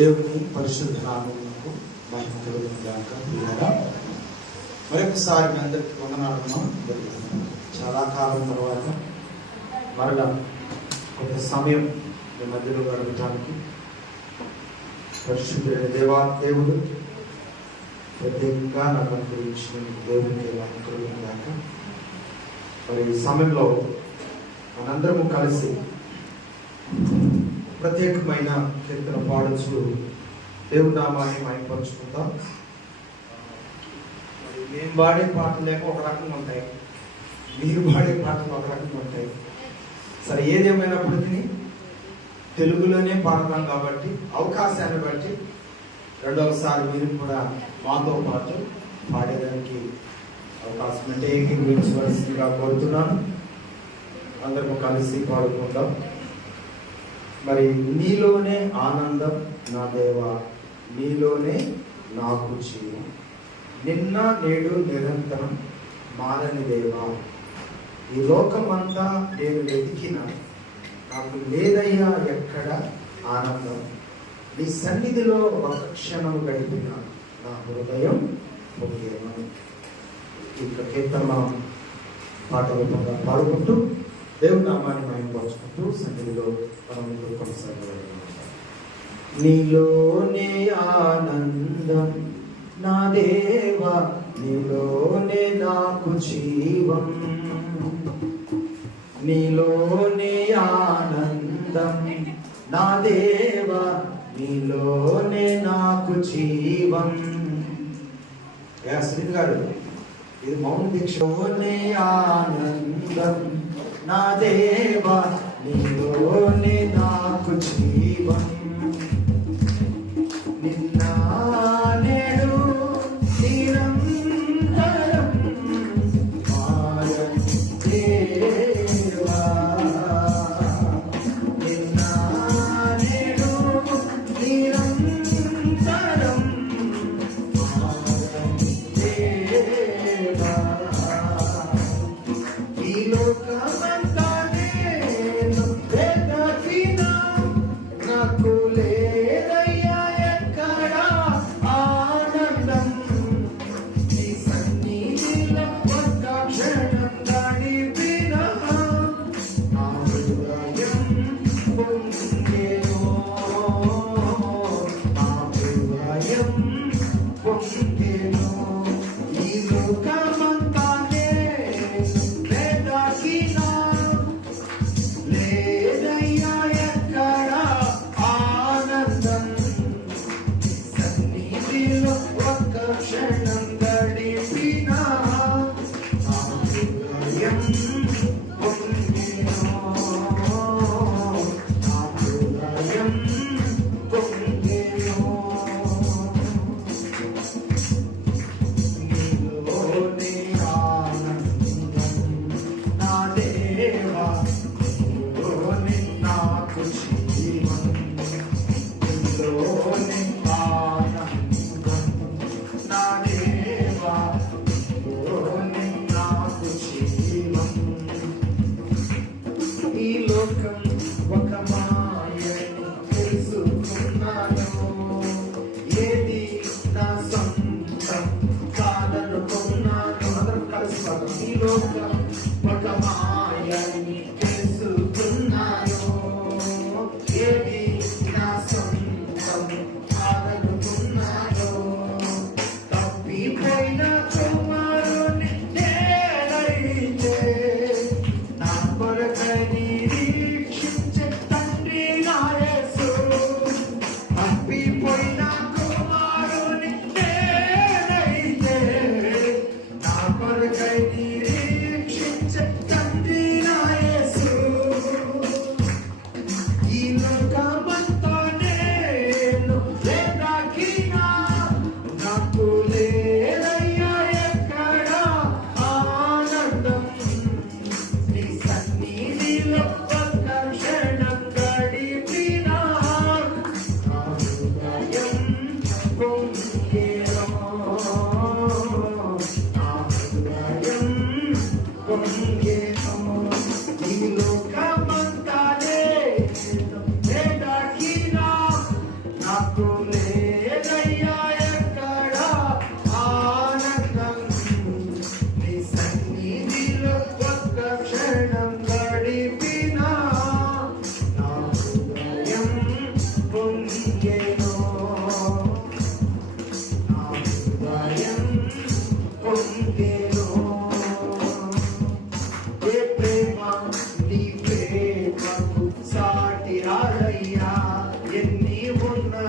దేవుని పరిశుద్ధ నామమునకు మహిమ కలుగును గాక. ప్రియులారా, మరొకసారి మీ అందరికీ వందనాలు. చాలా కాలం తర్వాత మరలా కొంత సమయం మీ మధ్యలో గడపడానికి పరిశుద్ధుడైన దేవుడు ప్రత్యేకంగా నాకు అనుగ్రహించిన దేవునికి మహిమ కలుగును గాక. మరి ఈ సమయంలో మనందరము కలిసి ప్రత్యేకమైన కీర్తన పాడుచు దేవుడి నామాన్ని మహిమపరుచుకుందాం. మరి మేము పాడే పాటలేమో ఒక రకంగా ఉంటాయి, మీరు పాడే పాటలు ఒక రకంగా ఉంటాయి. సరే, ఏదేమైనప్పటికీ తెలుగులోనే పాడతాం కాబట్టి అవకాశాన్ని బట్టి రెండవసారి మీరు కూడా మాతో పాటు పాడేదానికి అవకాశం అంటే ఏకీభవించవలసిందిగా కోరుతున్నాను. అందరూ కలిసి పాడుకుందాం. మరి నీలోనే ఆనందం నా దేవా, నీలోనే నాకు జీవం, నిన్న నేడు నిరంతరం మారని దేవా, ఈ లోకమంతా నేను వెతికిన నాకు లేదయ్యా ఎక్కడ ఆనందం, నీ సన్నిధిలో ఒక క్షణం గడిపిన నా హృదయం పొంగేను. ఈ కీర్తన పాట రూపంగా పాడుకుంటూ దేవుడి నామాన్ని మహిమపరుచుకుంటూ సన్నిధిలో మనం కొనసాగలం. నీలోనే ఆనందం నా దేవా, నీలోనే నాకు జీవం, నీలోనే ఆనందం నా దేవా, నీలోనే నాకు జీవం. శ్రీ గారు, ఇది మౌన దీక్షలోనే ఆనందం నా దేవా, నీలోనే నాకు జీవం, నిన్న నేడు నిరంతరం మారని దేవా, నిన్న నేడు నిరంతరం మారని దేవా, ఈ లోకమంతా నాకు లేదయ్యా ఎక్కడ ఆనందం, నీ సన్నిధిలో ఒక్క క్షణం గడిపిన నా హృదయం పొంగెను, నా హృదయం పొంగెను. ఈ లోకమంతా వెదకినా లేదయ్యా ఎక్కడ ఆనందం, సన్నిధిలో ఒక్క క్షణం గడిపిన నా హృదయం పొంగెను, నా హృదయం పొంగెను. నీలోనే ఆనందం నా దేవా, నాకు జీవం, నీలోనే ఆనందం నా దేవా, నీలోనే నాకు జీవం. ఈ లోకం ఒక మాయని తెలుసుకున్నాను, ఏది నా సొంతం కాదనుకున్నాను. అందరం కలిసి పాడదాం. ఈ లోకం ఒక మాయని తెలుసుకున్నాను, ఏది నా సొంతం నాకు లేదయ్యా ఎక్కడ ఆనందం, నీ సన్నిధిలో ఒక్క క్షణం గడిపినా నా హృదయం పొంగెను, నా హృదయం పొంగెను. ఏ ప్రేమ నీ ప్రేమకు సాటి రాదయ్యా, ఎన్ని ఉన్నా